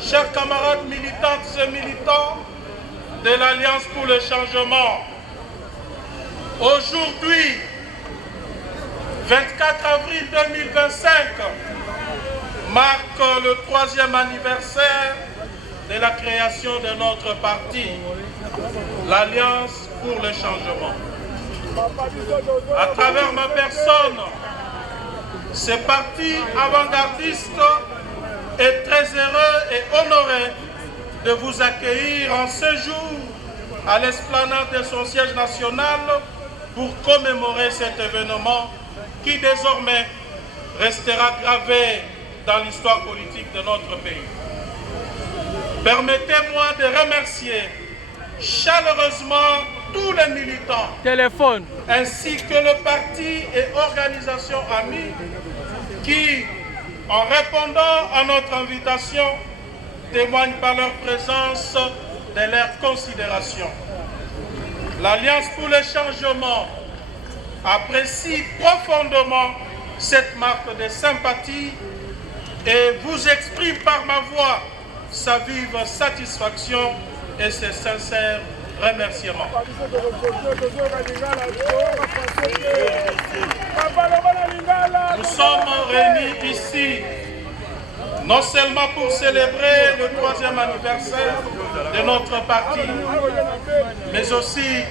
chers camarades militantes et militants de l'Alliance pour le changement, aujourd'hui, 24 avril 2025, marque le 3e anniversaire de la création de notre parti, l'Alliance pour le changement. À travers ma personne, ce parti avant-gardiste est très heureux et honoré de vous accueillir en ce jour à l'esplanade de son siège national pour commémorer cet événement qui désormais restera gravé dans l'histoire politique de notre pays. Permettez-moi de remercier chaleureusement tous les militants, ainsi que le parti et organisation amis qui, en répondant à notre invitation, témoignent par leur présence de leur considération. L'Alliance pour le changement apprécie profondément cette marque de sympathie et vous exprime par ma voix sa vive satisfaction et ses sincères remerciements. Nous sommes réunis ici non seulement pour célébrer le 3e anniversaire de notre parti, mais aussi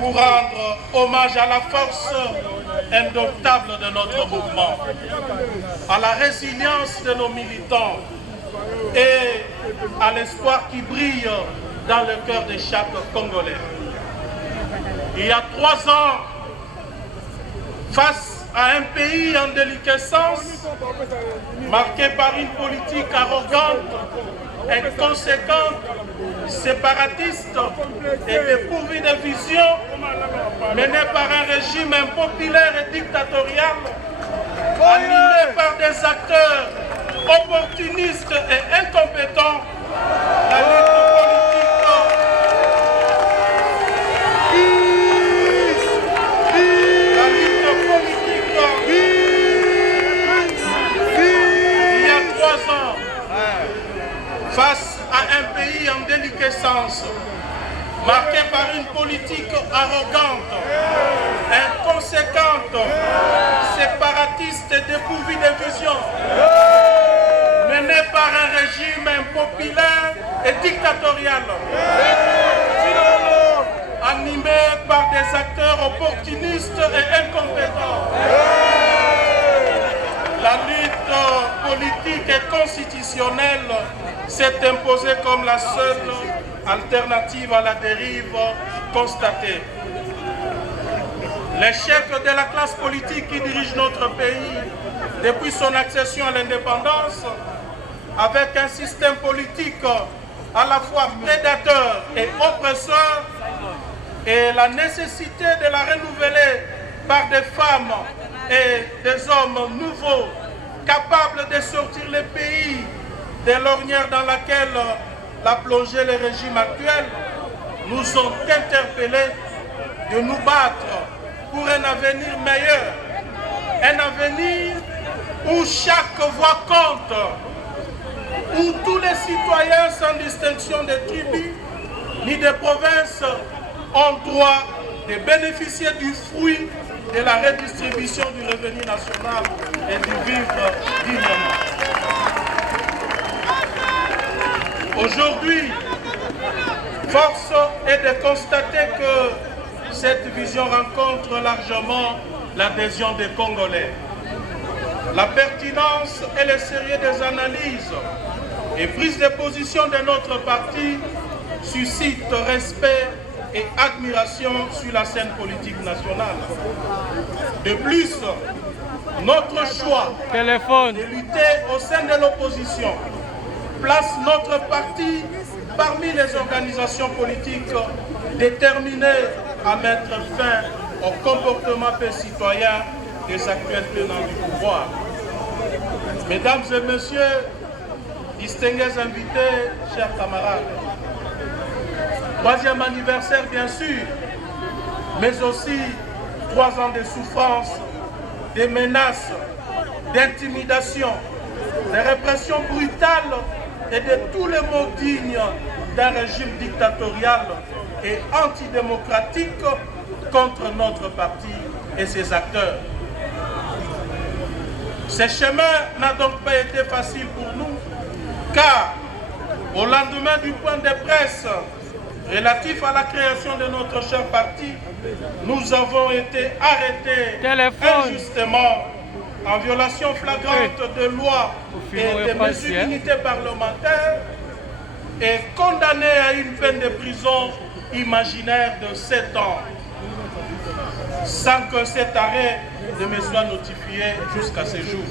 pour rendre hommage à la force indomptable de notre mouvement, à la résilience de nos militants et à l'espoir qui brille dans le cœur de chaque Congolais. Il y a 3 ans, face à un pays en déliquescence, marqué par une politique arrogante, inconséquente, séparatiste et dépourvue de vision, menée par un régime impopulaire et dictatorial, animé par des acteurs opportunistes et incompétents, la lutte face à un pays en déliquescence, marqué par une politique arrogante, inconséquente, séparatiste et dépourvue de vision, menée par un régime impopulaire et dictatorial, animé par des acteurs opportunistes et incompétents. La lutte politique et constitutionnelle s'est imposée comme la seule alternative à la dérive constatée. L'échec de la classe politique qui dirige notre pays depuis son accession à l'indépendance, avec un système politique à la fois prédateur et oppresseur, et la nécessité de la renouveler par des femmes et des hommes nouveaux, capables de sortir le pays de l'ornière dans laquelle l'a plongé le régime actuel, nous ont interpellés de nous battre pour un avenir meilleur. Un avenir où chaque voix compte, où tous les citoyens sans distinction de tribus ni de provinces ont droit de bénéficier du fruit de la redistribution du revenu national et du vivre dignement. Aujourd'hui, force est de constater que cette vision rencontre largement l'adhésion des Congolais. La pertinence et le sérieux des analyses et prises de position de notre parti suscitent respect et admiration sur la scène politique nationale. De plus, notre choix de lutter au sein de l'opposition place notre parti parmi les organisations politiques déterminées à mettre fin au comportement peu citoyen des actuels tenants du pouvoir. Mesdames et messieurs, distingués invités, chers camarades, 3e anniversaire bien sûr, mais aussi 3 ans de souffrance, de menaces, d'intimidation, de répression brutale et de tous les mots dignes d'un régime dictatorial et antidémocratique contre notre parti et ses acteurs. Ce chemin n'a donc pas été facile pour nous, car au lendemain du point de presse relatif à la création de notre cher parti, nous avons été arrêtés injustement en violation flagrante de lois et de mesures d'unité parlementaire et condamnés à une peine de prison imaginaire de 7 ans, sans que cet arrêt ne me soit notifié jusqu'à ce jour.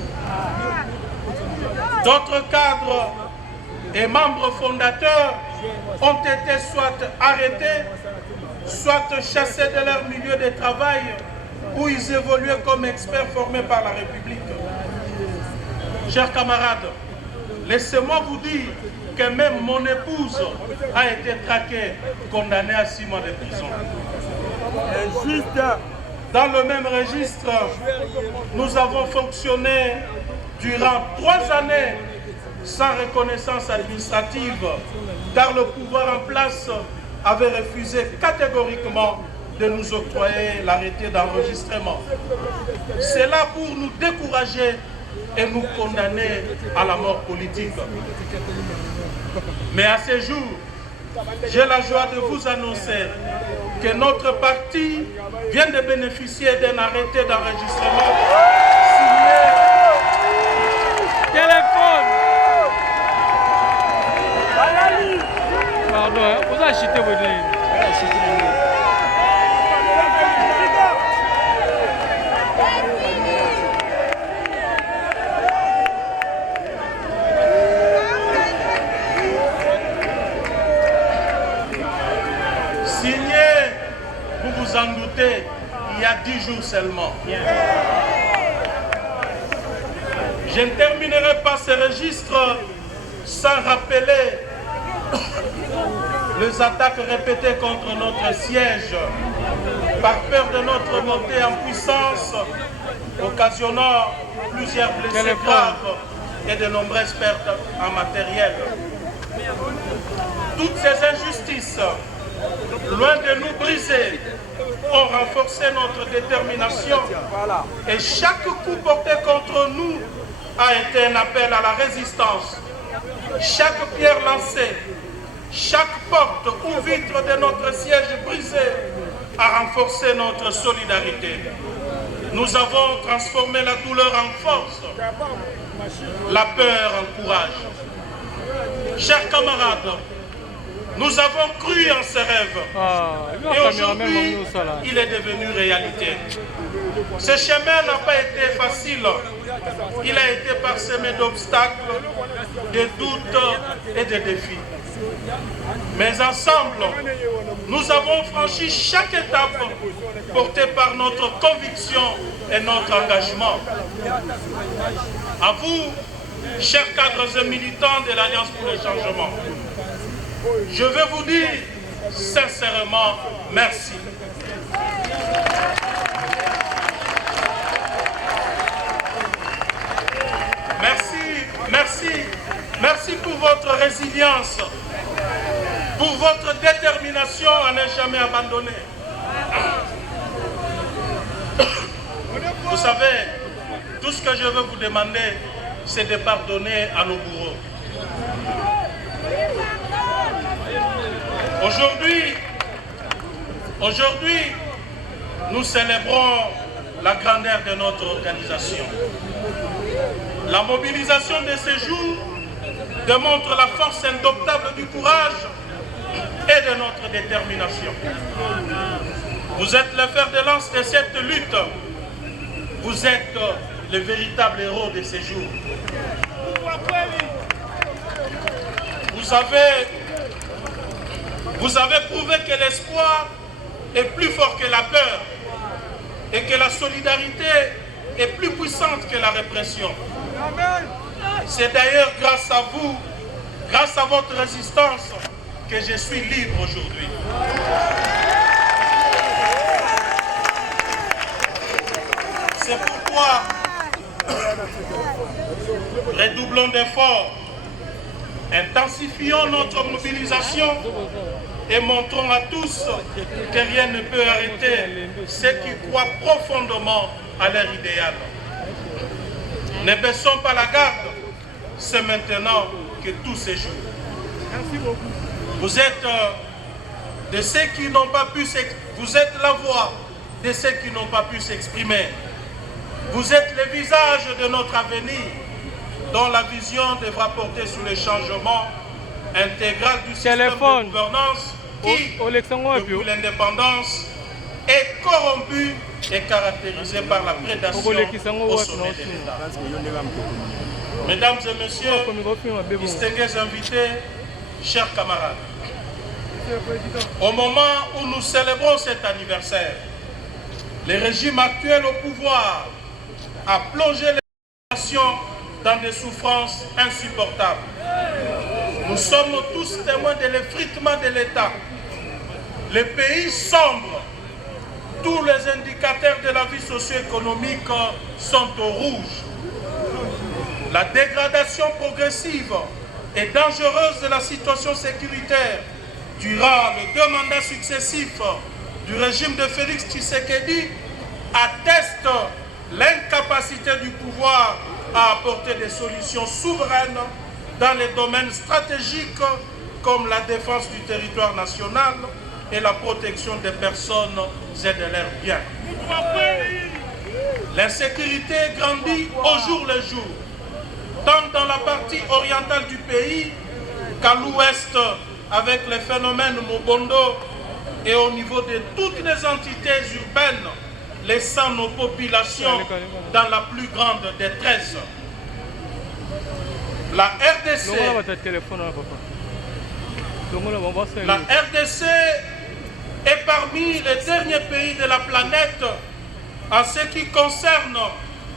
D'autres cadres et membres fondateurs ont été soit arrêtés, soit chassés de leur milieu de travail où ils évoluaient comme experts formés par la République. Chers camarades, laissez-moi vous dire que même mon épouse a été traquée, condamnée à 6 mois de prison. Dans le même registre, nous avons fonctionné durant 3 années sans reconnaissance administrative, car le pouvoir en place avait refusé catégoriquement de nous octroyer l'arrêté d'enregistrement. C'est là pour nous décourager et nous condamner à la mort politique. Mais à ce jour, j'ai la joie de vous annoncer que notre parti vient de bénéficier d'un arrêté d'enregistrement signé. Téléphone. Pardon, vous achetez vos lignes. Signé, vous vous en doutez, il y a 10 jours seulement. Je ne terminerai pas ce registre sans rappeler les attaques répétées contre notre siège par peur de notre montée en puissance, occasionnant plusieurs blessés graves et de nombreuses pertes en matériel. Toutes ces injustices, loin de nous briser, ont renforcé notre détermination et chaque coup porté contre nous a été un appel à la résistance. Chaque pierre lancée, chaque porte ou vitre de notre siège brisé a renforcé notre solidarité. Nous avons transformé la douleur en force, la peur en courage. Chers camarades, nous avons cru en ce rêve et aujourd'hui, il est devenu réalité. Ce chemin n'a pas été facile. Il a été parsemé d'obstacles, de doutes et de défis. Mais ensemble, nous avons franchi chaque étape portée par notre conviction et notre engagement. À vous, chers cadres et militants de l'Alliance pour le changement, je veux vous dire sincèrement merci. Merci pour votre résilience, pour votre détermination à ne jamais abandonner. Vous savez, tout ce que je veux vous demander, c'est de pardonner à nos bourreaux. Aujourd'hui, nous célébrons la grandeur de notre organisation. La mobilisation de ces jours démontre la force indomptable du courage et de notre détermination. Vous êtes le fer de lance de cette lutte. Vous êtes le véritable héros de ces jours. Vous avez prouvé que l'espoir est plus fort que la peur et que la solidarité est plus puissante que la répression. C'est d'ailleurs grâce à vous, grâce à votre résistance, que je suis libre aujourd'hui. C'est pourquoi redoublons d'efforts Intensifions notre mobilisation et montrons à tous que rien ne peut arrêter ceux qui croient profondément à leur idéal. Ne baissons pas la garde, c'est maintenant que tout se joue. Merci beaucoup. Vous êtes de ceux qui n'ont pas pu s'exprimer. Vous êtes la voix de ceux qui n'ont pas pu s'exprimer. Vous êtes le visage de notre avenir, dont la vision devra porter sur le changement intégral du système de gouvernance qui, depuis l'indépendance, est corrompu et caractérisé par la prédation au sommet de l'État. Mesdames et messieurs, distingués invités, chers camarades, au moment où nous célébrons cet anniversaire, le régime actuel au pouvoir a plongé les nations dans des souffrances insupportables. Nous sommes tous témoins de l'effritement de l'État. Le pays sombre. Tous les indicateurs de la vie socio-économique sont au rouge. La dégradation progressive et dangereuse de la situation sécuritaire durant les 2 mandats successifs du régime de Félix Tshisekedi atteste l'incapacité du pouvoir à apporter des solutions souveraines dans les domaines stratégiques comme la défense du territoire national et la protection des personnes et de leurs biens. L'insécurité grandit au jour le jour, tant dans la partie orientale du pays qu'à l'ouest avec les phénomènes Mobondo et au niveau de toutes les entités urbaines, laissant nos populations dans la plus grande détresse. La RDC est parmi les derniers pays de la planète en ce qui concerne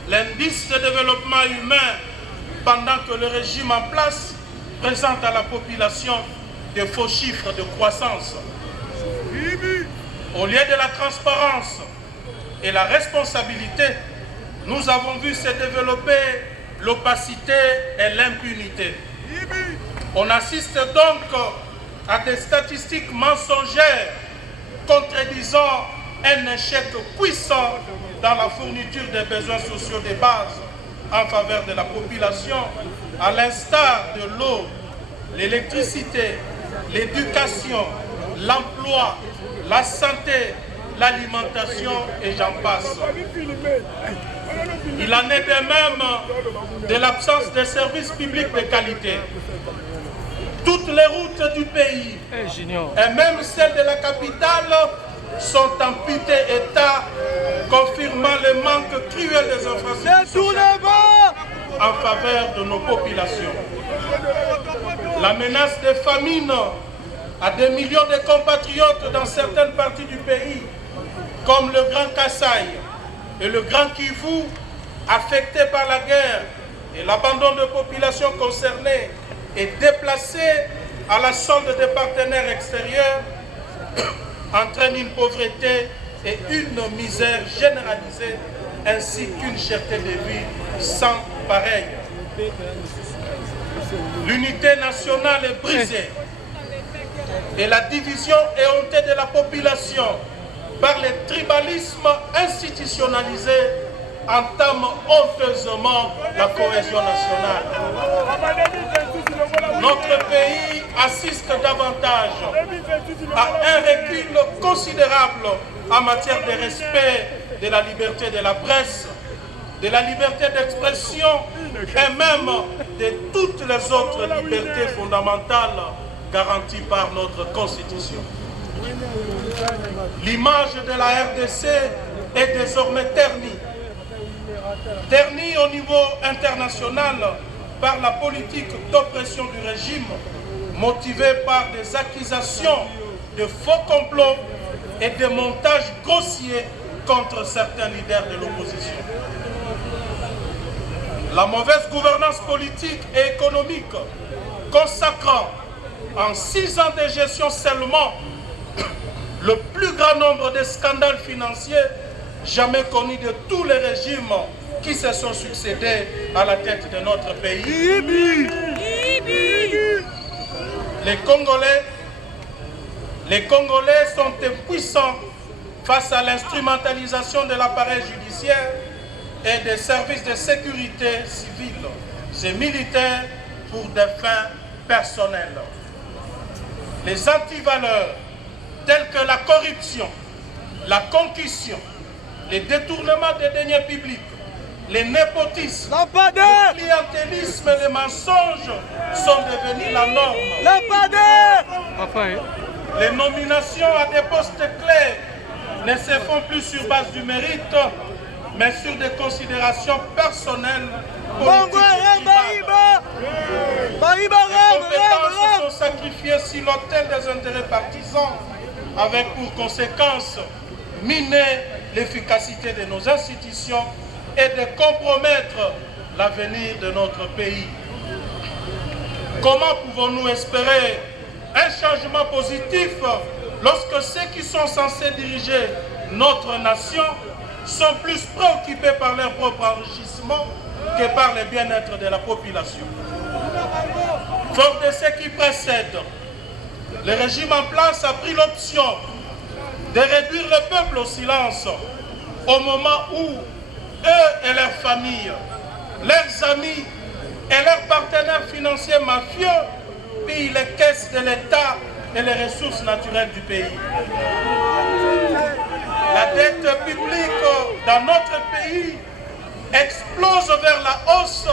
l'indice de développement humain, pendant que le régime en place présente à la population de faux chiffres de croissance. Au lieu de la transparence et la responsabilité, nous avons vu se développer l'opacité et l'impunité. On assiste donc à des statistiques mensongères contredisant un échec puissant dans la fourniture des besoins sociaux de base en faveur de la population, à l'instar de l'eau, l'électricité, l'éducation, l'emploi, la santé, l'alimentation et j'en passe. Il en est de même de l'absence de services publics de qualité. Toutes les routes du pays, et même celles de la capitale, sont en piteux état, confirmant le manque cruel des infrastructures en faveur de nos populations. La menace de famine à des millions de compatriotes dans certaines parties du pays, comme le Grand Kasaï et le Grand Kivu, affectés par la guerre et l'abandon de populations concernées et déplacées à la solde des partenaires extérieurs, entraîne une pauvreté et une misère généralisée, ainsi qu'une cherté de vie sans pareille. L'unité nationale est brisée et la division éhontée de la population par le tribalisme institutionnalisé entame honteusement la cohésion nationale. Notre pays assiste davantage à un recul considérable en matière de respect de la liberté de la presse, de la liberté d'expression et même de toutes les autres libertés fondamentales garanties par notre Constitution. L'image de la RDC est désormais ternie. Ternie au niveau international par la politique d'oppression du régime, motivée par des accusations de faux complots et des montages grossiers contre certains leaders de l'opposition. La mauvaise gouvernance politique et économique, consacrant en 6 ans de gestion seulement le plus grand nombre de scandales financiers jamais connus de tous les régimes qui se sont succédés à la tête de notre pays. Les Congolais sont impuissants face à l'instrumentalisation de l'appareil judiciaire et des services de sécurité civile et militaires pour des fins personnelles. Les antivaleurs telles que la corruption, la concussion, les détournements des deniers publics, les népotismes, le clientélisme et les mensonges sont devenus la norme. Les nominations à des postes clés ne se font plus sur base du mérite, mais sur des considérations personnelles, politiques et tribales. Les compétences sont sacrifiées sur l'autel des intérêts partisans, avec pour conséquence miner l'efficacité de nos institutions et de compromettre l'avenir de notre pays. Comment pouvons-nous espérer un changement positif lorsque ceux qui sont censés diriger notre nation sont plus préoccupés par leur propre enrichissement que par le bien-être de la population? Fort de ce qui précède, le régime en place a pris l'option de réduire le peuple au silence au moment où eux et leurs familles, leurs amis et leurs partenaires financiers mafieux pillent les caisses de l'État et les ressources naturelles du pays. La dette publique dans notre pays explose vers la hausse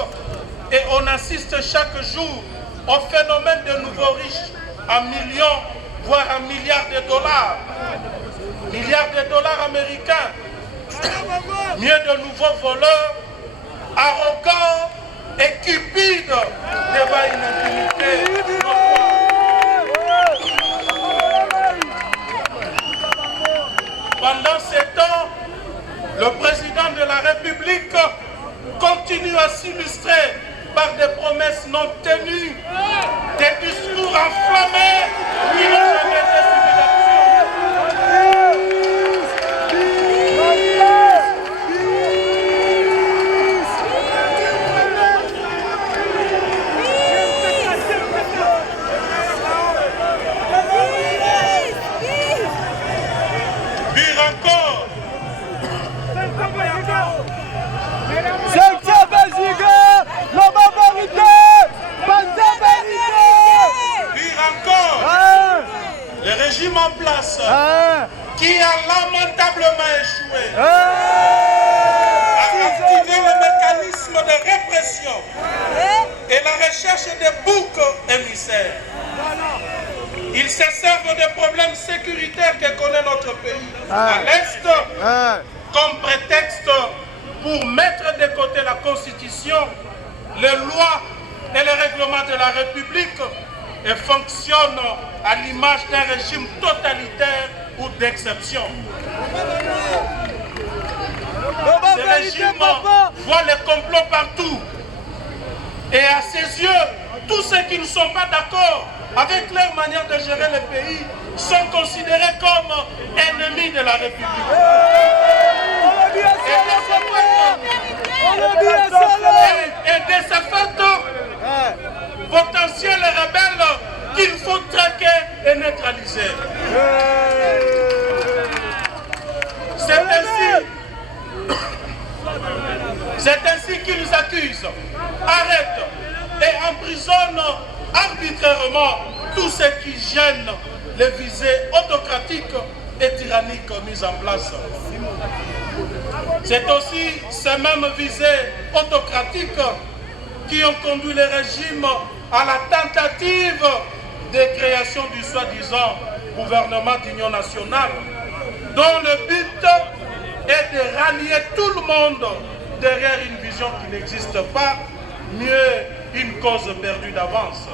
et on assiste chaque jour au phénomène de nouveaux riches à millions, voire à milliards de dollars. Milliards de dollars américains. Mieux de nouveaux voleurs, arrogants et cupides devant une impunité. Pendant ces temps, le président de la République continue à s'illustrer par des promesses non tenues, des discours enflammés qui n'ont jamais été suivis d'action. Le régime en place, qui a lamentablement échoué, a activé le mécanisme de répression et la recherche des boucs émissaires. Ils se servent des problèmes sécuritaires que connaît notre pays à l'Est comme prétexte pour mettre de côté la Constitution, les lois et les règlements de la République et fonctionnent à l'image d'un régime totalitaire ou d'exception. Ce régime voit les complots partout et à ses yeux, tous ceux qui ne sont pas d'accord avec leur manière de gérer le pays sont considérés comme ennemis de la République. Et de ce fait, potentiels rebelles qu'il faut traquer et neutraliser. C'est ainsi qu'ils accusent, arrêtent et emprisonnent arbitrairement tous ceux qui gênent les visées autocratiques et tyranniques mises en place. C'est aussi ces mêmes visées autocratiques qui ont conduit le régime à la tentative de création du soi-disant gouvernement d'union nationale, dont le but est de rallier tout le monde derrière une vision qui n'existe pas, mieux une cause perdue d'avance.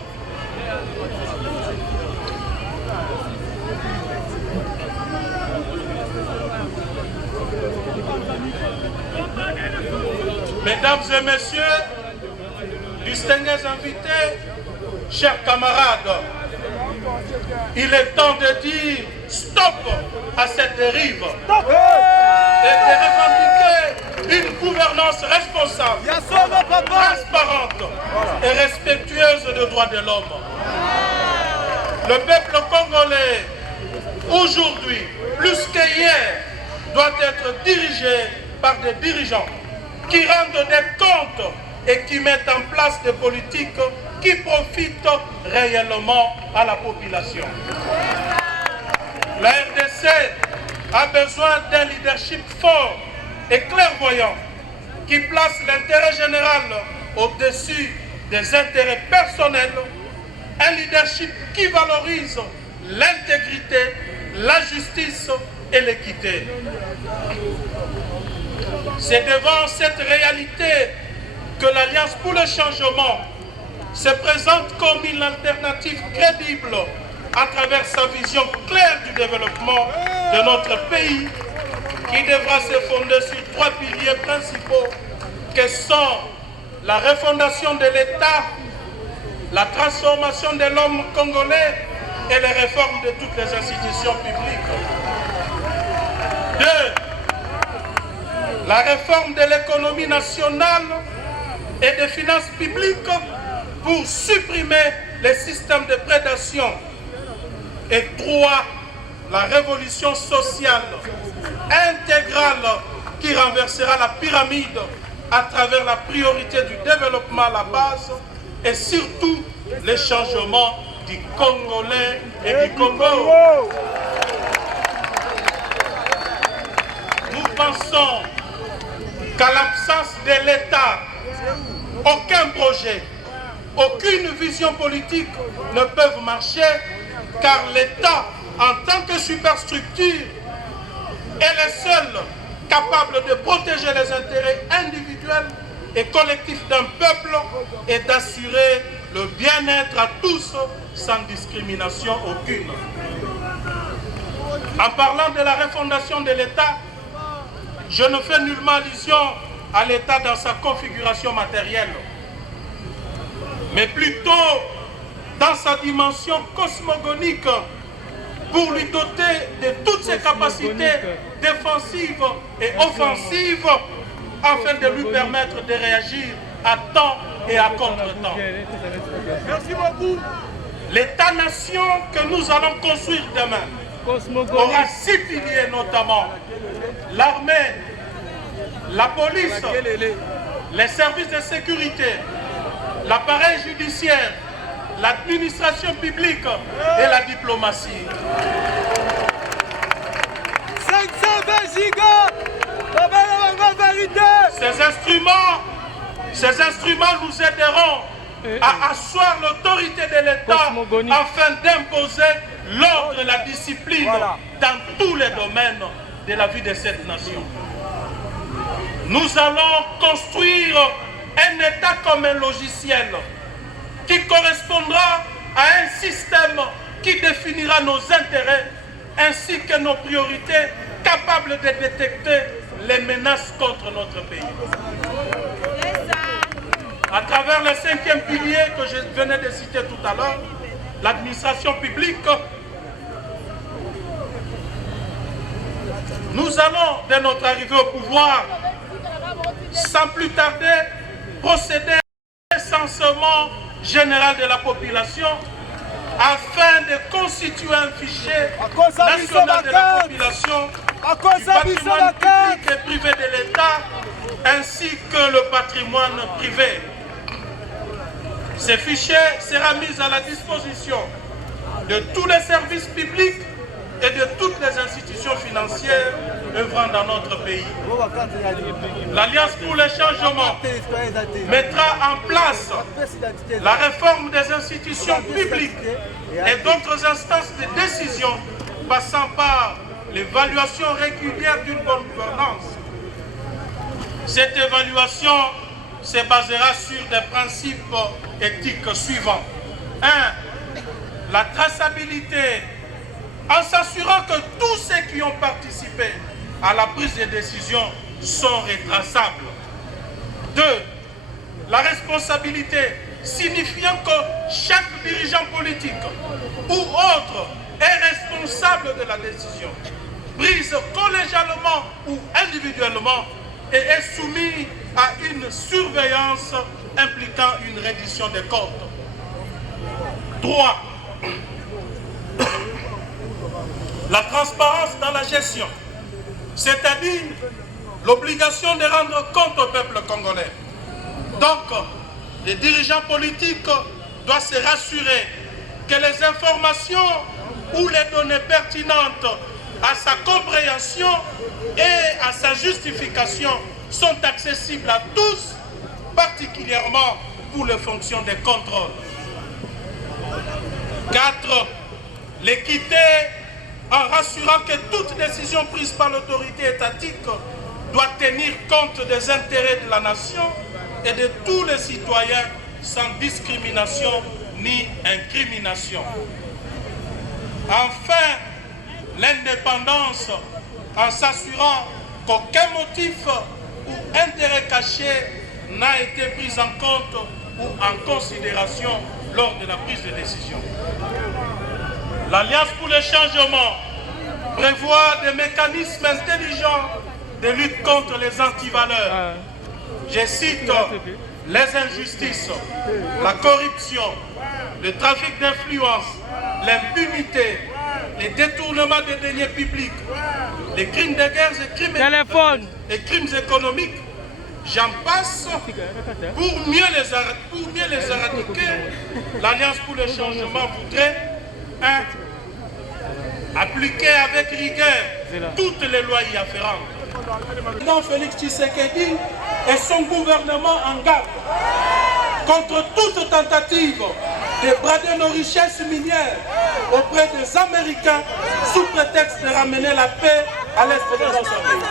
Mesdames et messieurs, distingués invités, chers camarades, il est temps de dire stop à cette dérive. Stop. et de revendiquer une gouvernance responsable, transparente et respectueuse des droits de l'homme. Le peuple congolais, aujourd'hui, plus qu'hier, doit être dirigé par des dirigeants qui rendent des comptes et qui mettent en place des politiques qui profitent réellement à la population. La RDC a besoin d'un leadership fort et clairvoyant qui place l'intérêt général au-dessus des intérêts personnels, un leadership qui valorise l'intégrité, la justice et l'équité. C'est devant cette réalité que l'Alliance pour le changement se présente comme une alternative crédible à travers sa vision claire du développement de notre pays qui devra se fonder sur 3 piliers principaux que sont la refondation de l'État, la transformation de l'homme congolais et les réformes de toutes les institutions publiques. 2. La réforme de l'économie nationale et des finances publiques pour supprimer les systèmes de prédation. Et 3. La révolution sociale intégrale qui renversera la pyramide à travers la priorité du développement à la base et surtout les changements du Congolais et du Congo. Nous pensons qu'à l'absence de l'État, aucun projet, aucune vision politique ne peuvent marcher car l'État, en tant que superstructure, est le seul capable de protéger les intérêts individuels et collectifs d'un peuple et d'assurer le bien-être à tous sans discrimination aucune. En parlant de la refondation de l'État, je ne fais nullement allusion à l'État dans sa configuration matérielle, mais plutôt dans sa dimension cosmogonique pour lui doter de toutes ses capacités défensives et offensives afin de lui permettre de réagir à temps et à contre-temps. Merci beaucoup. L'État-nation que nous allons construire demain aura 6 piliers notamment. L'armée, la police, les services de sécurité, l'appareil judiciaire, l'administration publique et la diplomatie. 520 gigas, Ces instruments nous aideront à asseoir l'autorité de l'État afin d'imposer l'ordre et la discipline dans tous les domaines de la vie de cette nation. Nous allons construire un État comme un logiciel qui correspondra à un système qui définira nos intérêts ainsi que nos priorités, capables de détecter les menaces contre notre pays. À travers le 5e pilier que je venais de citer tout à l'heure, l'administration publique, nous allons, dès notre arrivée au pouvoir, sans plus tarder, procéder à un recensement général de la population afin de constituer un fichier national de la population du patrimoine public et privé de l'État ainsi que le patrimoine privé. Ce fichier sera mis à la disposition de tous les services publics et de toutes les institutions financières œuvrant dans notre pays. L'Alliance pour le changement mettra en place la réforme des institutions publiques et d'autres instances de décision passant par l'évaluation régulière d'une bonne gouvernance. Cette évaluation se basera sur des principes éthiques suivants. 1. La traçabilité, en s'assurant que tous ceux qui ont participé à la prise de décision sont retraçables. 2. La responsabilité, signifiant que chaque dirigeant politique ou autre est responsable de la décision. prise collégialement ou individuellement et est soumis à une surveillance impliquant une reddition des comptes. 3. La transparence dans la gestion, c'est-à-dire l'obligation de rendre compte au peuple congolais. Donc, les dirigeants politiques doivent se rassurer que les informations ou les données pertinentes à sa compréhension et à sa justification sont accessibles à tous, particulièrement pour les fonctions de contrôle. 4. L'équité en rassurant que toute décision prise par l'autorité étatique doit tenir compte des intérêts de la nation et de tous les citoyens sans discrimination ni incrimination. Enfin, l'indépendance en s'assurant qu'aucun motif ou intérêt caché n'a été pris en compte ou en considération lors de la prise de décision. L'Alliance pour le changement prévoit des mécanismes intelligents de lutte contre les antivaleurs. Je cite les injustices, la corruption, le trafic d'influence, l'impunité, les détournements des deniers publics, les crimes de guerre et crimes économiques. J'en passe. Pour mieux les éradiquer, l'Alliance pour le changement voudrait 1. Appliquer avec rigueur toutes les lois y afférentes. Le président Félix Tshisekedi et son gouvernement en garde contre toute tentative de brader nos richesses minières auprès des Américains sous prétexte de ramener la paix à l'est de Mozambique.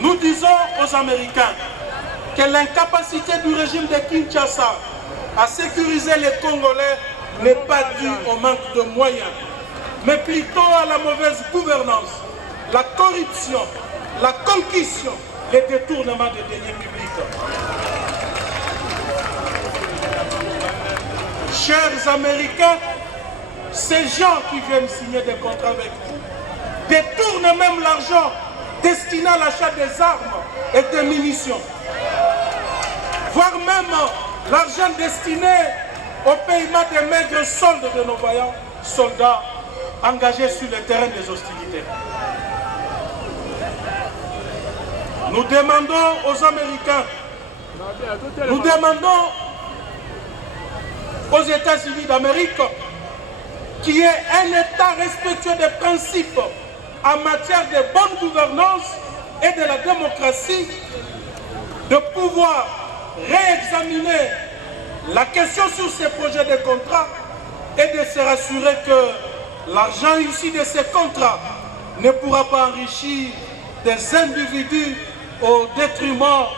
Nous disons aux Américains que l'incapacité du régime de Kinshasa à sécuriser les Congolais n'est pas due au manque de moyens, mais plutôt à la mauvaise gouvernance, la corruption, la concussion, les détournements des deniers publics. Chers Américains, ces gens qui viennent signer des contrats avec vous détournent même l'argent destiné à l'achat des armes et des munitions, voire même l'argent destiné au paiement des maigres soldes de nos vaillants soldats engagés sur le terrain des hostilités. Nous demandons aux Américains, nous demandons aux États-Unis d'Amérique qui est un État respectueux des principes en matière de bonne gouvernance et de la démocratie, de pouvoir réexaminer la question sur ces projets de contrats et de se rassurer que l'argent issu de ces contrats ne pourra pas enrichir des individus au détriment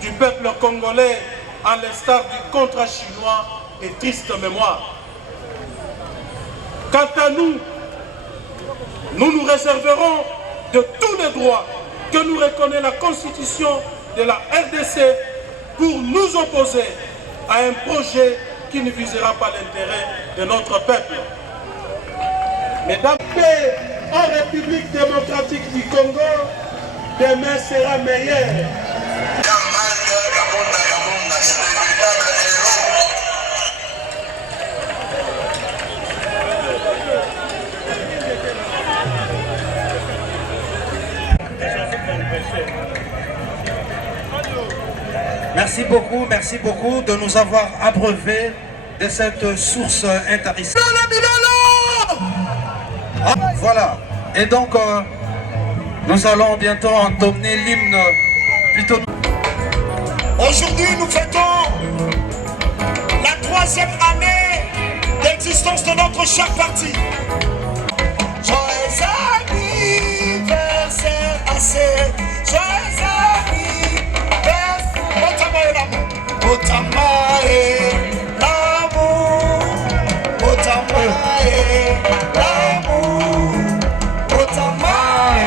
du peuple congolais, à l'instar du contrat chinois et triste mémoire. Quant à nous, nous réserverons de tous les droits que nous reconnaît la Constitution de la RDC pour nous opposer à un projet qui ne visera pas l'intérêt de notre peuple. Mesdames, en République démocratique du Congo, demain sera meilleur. Merci beaucoup de nous avoir abreuvés de cette source intarissable. Voilà, et donc nous allons bientôt entonner l'hymne plutôt. Aujourd'hui, nous fêtons la 3e année d'existence de notre cher parti. Joyeux anniversaire à ces joyeux anniversaire. Otamae l'amour, Otamae l'amour, Otamae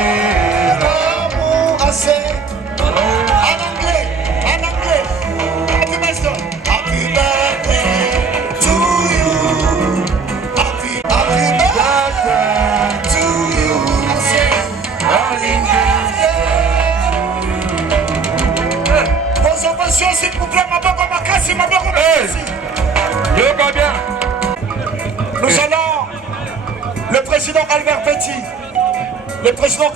l'amour. Assez. En anglais. Happy birthday to you. Nous allons, le président Albert Petit, le président